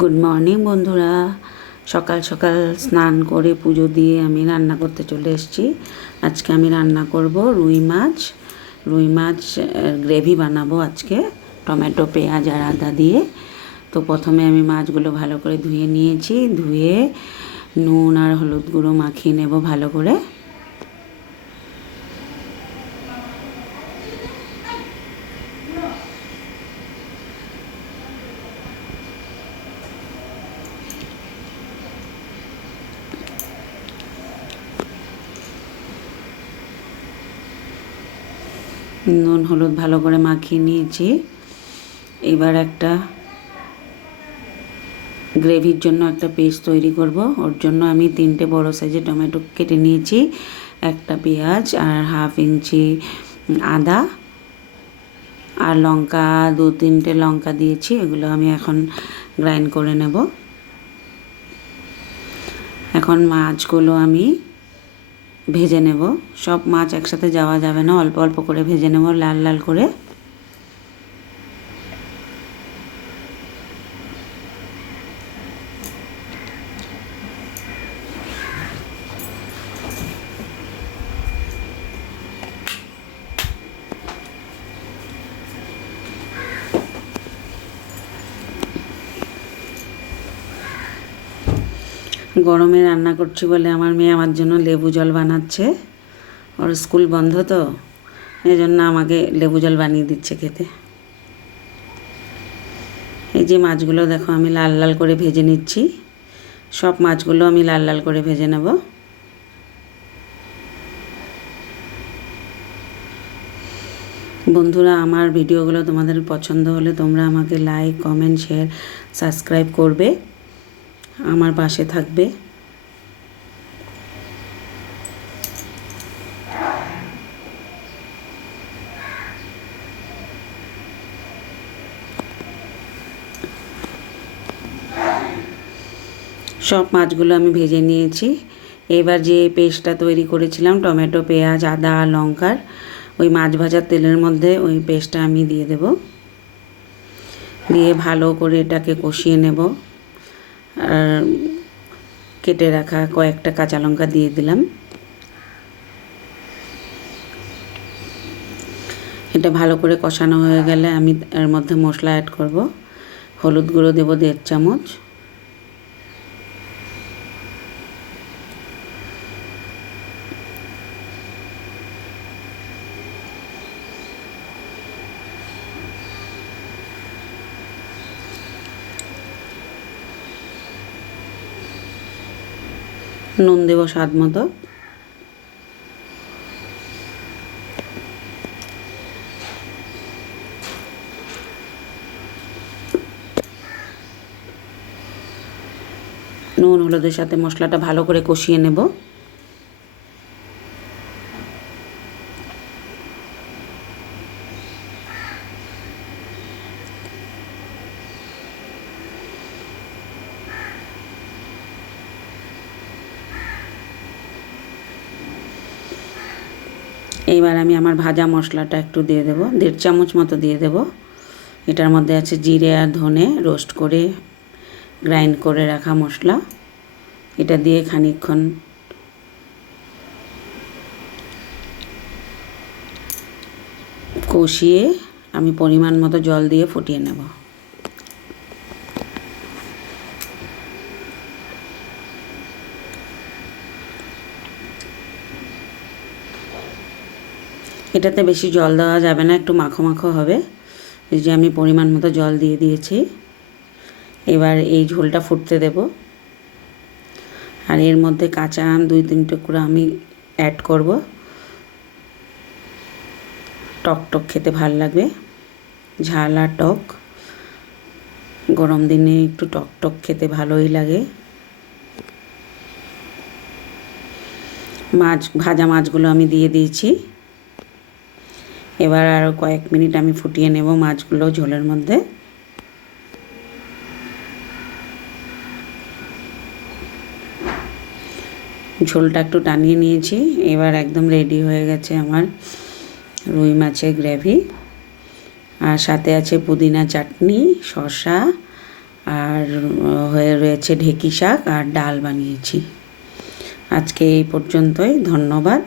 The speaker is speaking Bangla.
গুড মর্নিং বন্ধুরা। সকাল সকাল স্নান করে পুজো দিয়ে আমি রান্না করতে চলে এসেছি। আজকে আমি রান্না করব রুই মাছ গ্রেভি বানাবো আজকে, টমেটো পেঁয়াজ আর আদা দিয়ে। তো প্রথমে আমি মাছগুলো ভালো করে ধুয়ে নিয়েছি, ধুয়ে নুন আর হলুদ গুঁড়ো মাখিয়ে নেব ভালো করে। নুন হলুদ ভালো করে মাখিয়ে নিয়েছি। এবার একটা গ্রেভির জন্য একটা পেস্ট তৈরি করব। ওর জন্য আমি 3টে বড় সাইজের টমেটো কেটে নিয়েছি, একটা পেঁয়াজ আর হাফ ইঞ্চি আদা আর লঙ্কা, 2-3টে লঙ্কা দিয়েছি। এগুলো আমি এখন গ্রাইন্ড করে নেব। এখন মাছগুলো আমি ভেজে নেব। সব মাছ একসাথে যাওয়া যাবে না, অল্প অল্প করে ভেজে নেব লাল লাল করে। গরমে রান্না করছি বলে আমার মেয়ে আমার জন্য লেবু জল বানাচ্ছে। ওর স্কুল বন্ধ তো, এই জন্য আমাকে লেবু জল বানিয়ে দিচ্ছে খেতে। এই যে মাছগুলো দেখো আমি লাল লাল করে ভেজে নিচ্ছি। সব মাছগুলো আমি লাল লাল করে ভেজে নেব। বন্ধুরা, আমার ভিডিওগুলো তোমাদের পছন্দ হলে তোমরা আমাকে লাইক, কমেন্ট, শেয়ার, সাবস্ক্রাইব করবে, আমার পাশে থাকবে। সব মাছগুলো আমি ভেজে নিয়েছি। এবার যে পেস্টটা তৈরি করেছিলাম টমেটো পেঁয়াজ আদা আর লঙ্কার, ওই মাছ ভাজার তেলের মধ্যে ওই পেস্টটা আমি দিয়ে দেব। দিয়ে ভালো করে এটাকে কষিয়ে নেব। আর কেটে রাখা কয়েকটা কাঁচা লঙ্কা দিয়ে দিলাম। এটা ভালো করে কষানো হয়ে গেলে আমি এর মধ্যে মশলা অ্যাড করব। হলুদ গুঁড়ো দেব 1.5 চামচ, নুন দেব স্বাদ মতো। নুন হলুদের সাথে মশলাটা ভালো করে কষিয়ে নেব। এইবার আমি আমার ভাজা মশলাটা একটু দিয়ে দেব, 1.5 চামচ মতো দিয়ে দেব। এটার মধ্যে আছে জিরে আর ধনে রোস্ট করে গ্রাইন্ড করে রাখা মশলা। এটা দিয়ে খানিকক্ষণ কষিয়ে আমি পরিমাণ মতো জল দিয়ে ফুটিয়ে নেব। এটাতে বেশি জল দেওয়া যাবে না, একটু মাখো মাখো হবে। এই যে আমি পরিমাণ মতো জল দিয়ে দিয়েছি। এবার এই ঝোলটা ফুটতে দেব। আর এর মধ্যে কাঁচা আম 2-3 টুকরো আমি অ্যাড করব। টক টক খেতে ভালো লাগবে, ঝাল আর টক। গরম দিনে একটু টক টক খেতে ভালোই লাগে। ভাজা মাছগুলো আমি দিয়ে দিয়েছি। এবার আরও কয়েক মিনিট আমি ফুটিয়ে নেব মাছগুলো ঝোলের মধ্যে। ঝোলটা একটু টানিয়ে নিয়েছি। এবার একদম রেডি হয়ে গেছে আমার রুই মাছের গ্রেভি। আর সাথে আছে পুদিনা চাটনি, শসা আর হয়ে রয়েছে ঢেঁকি শাক আর ডাল বানিয়েছি। আজকে এই পর্যন্তই, ধন্যবাদ।